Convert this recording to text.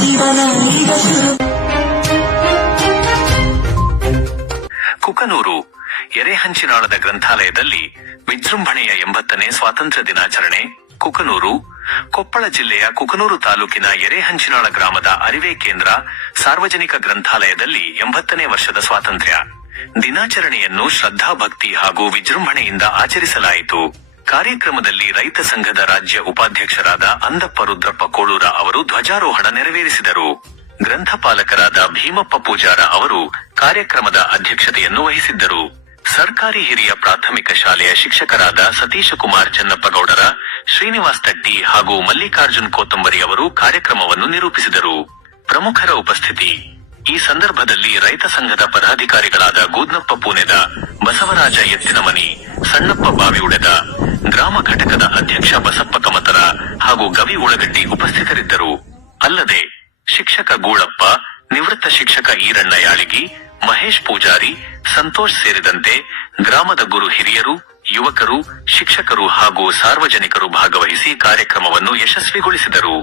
ಜೀವನ ಈಗ ಶುರು. ಕುಕನೂರು ಎರೆಹಂಚಿನಾಳದ ಗ್ರಂಥಾಲಯದಲ್ಲಿ ವಿಜೃಂಭಣೆಯ 80ನೇ ಸ್ವಾತಂತ್ರ್ಯ ದಿನಾಚರಣೆ. ಕುಕನೂರು ಕೊಪ್ಪಳ ಜಿಲ್ಲೆಯ ಕುಕನೂರು ತಾಲೂಕಿನ ಎರೆಹಂಚಿನಾಳ ಗ್ರಾಮದ ಅರಿವೆ ಕೇಂದ್ರ ಸಾರ್ವಜನಿಕ ಗ್ರಂಥಾಲಯದಲ್ಲಿ 80ನೇ ವರ್ಷದ ಸ್ವಾತಂತ್ರ್ಯ ದಿನಾಚರಣೆಯನ್ನು ಶ್ರದ್ಧಾಭಕ್ತಿ ಹಾಗೂ ವಿಜೃಂಭಣೆಯಿಂದ ಆಚರಿಸಲಾಯಿತು. ಕಾರ್ಯಕ್ರಮದಲ್ಲಿ ರೈತ ಸಂಘದ ರಾಜ್ಯ ಉಪಾಧ್ಯಕ್ಷರಾದ ಅಂದಪ್ಪ ರುದ್ರಪ್ಪ ಕೋಳೂರ ಅವರು ಧ್ವಜಾರೋಹಣ ನೆರವೇರಿಸಿದರು. ಗ್ರಂಥಪಾಲಕರಾದ ಭೀಮಪ್ಪ ಪೂಜಾರ ಅವರು ಕಾರ್ಯಕ್ರಮದ ಅಧ್ಯಕ್ಷತೆಯನ್ನು ವಹಿಸಿದ್ದರು. ಸರ್ಕಾರಿ ಹಿರಿಯ ಪ್ರಾಥಮಿಕ ಶಾಲೆಯ ಶಿಕ್ಷಕರಾದ ಸತೀಶಕುಮಾರ್ ಚನ್ನಪ್ಪಗೌಡರ, ಶ್ರೀನಿವಾಸ್ ತಟ್ಟಿ ಹಾಗೂ ಮಲ್ಲಿಕಾರ್ಜುನ್ ಕೋತಂಬರಿ ಅವರು ಕಾರ್ಯಕ್ರಮವನ್ನು ನಿರೂಪಿಸಿದರು. ಪ್ರಮುಖರ ಉಪಸ್ಥಿತಿ. ಈ ಸಂದರ್ಭದಲ್ಲಿ ರೈತ ಸಂಘದ ಪದಾಧಿಕಾರಿಗಳಾದ ಗೂದ್ನಪ್ಪ ಪೂನೆದ, ಬಸವರಾಜ ಎತ್ತಿನಮನಿ, ಸಣ್ಣಪ್ಪ ಬಾವಿಉಡೆದ, ಗ್ರಾಮ ಘಟಕದ ಅಧ್ಯಕ್ಷ ಬಸಪ್ಪ ಕಮತರ ಹಾಗೂ ಗವಿ ಉಳಗಡ್ಡಿ ಉಪಸ್ಥಿತರಿದ್ದರು. ಅಲ್ಲದೆ ಶಿಕ್ಷಕ ಗೂಳಪ್ಪ, ನಿವೃತ್ತ ಶಿಕ್ಷಕ ಈರಣ್ಣ ಯಾಳಿಗಿ, ಮಹೇಶ್ ಪೂಜಾರಿ, ಸಂತೋಷ್ ಸೇರಿದಂತೆ ಗ್ರಾಮದ ಗುರು ಹಿರಿಯರು, ಯುವಕರು, ಶಿಕ್ಷಕರು ಹಾಗೂ ಸಾರ್ವಜನಿಕರು ಭಾಗವಹಿಸಿ ಕಾರ್ಯಕ್ರಮವನ್ನು ಯಶಸ್ವಿಗೊಳಿಸಿದರು.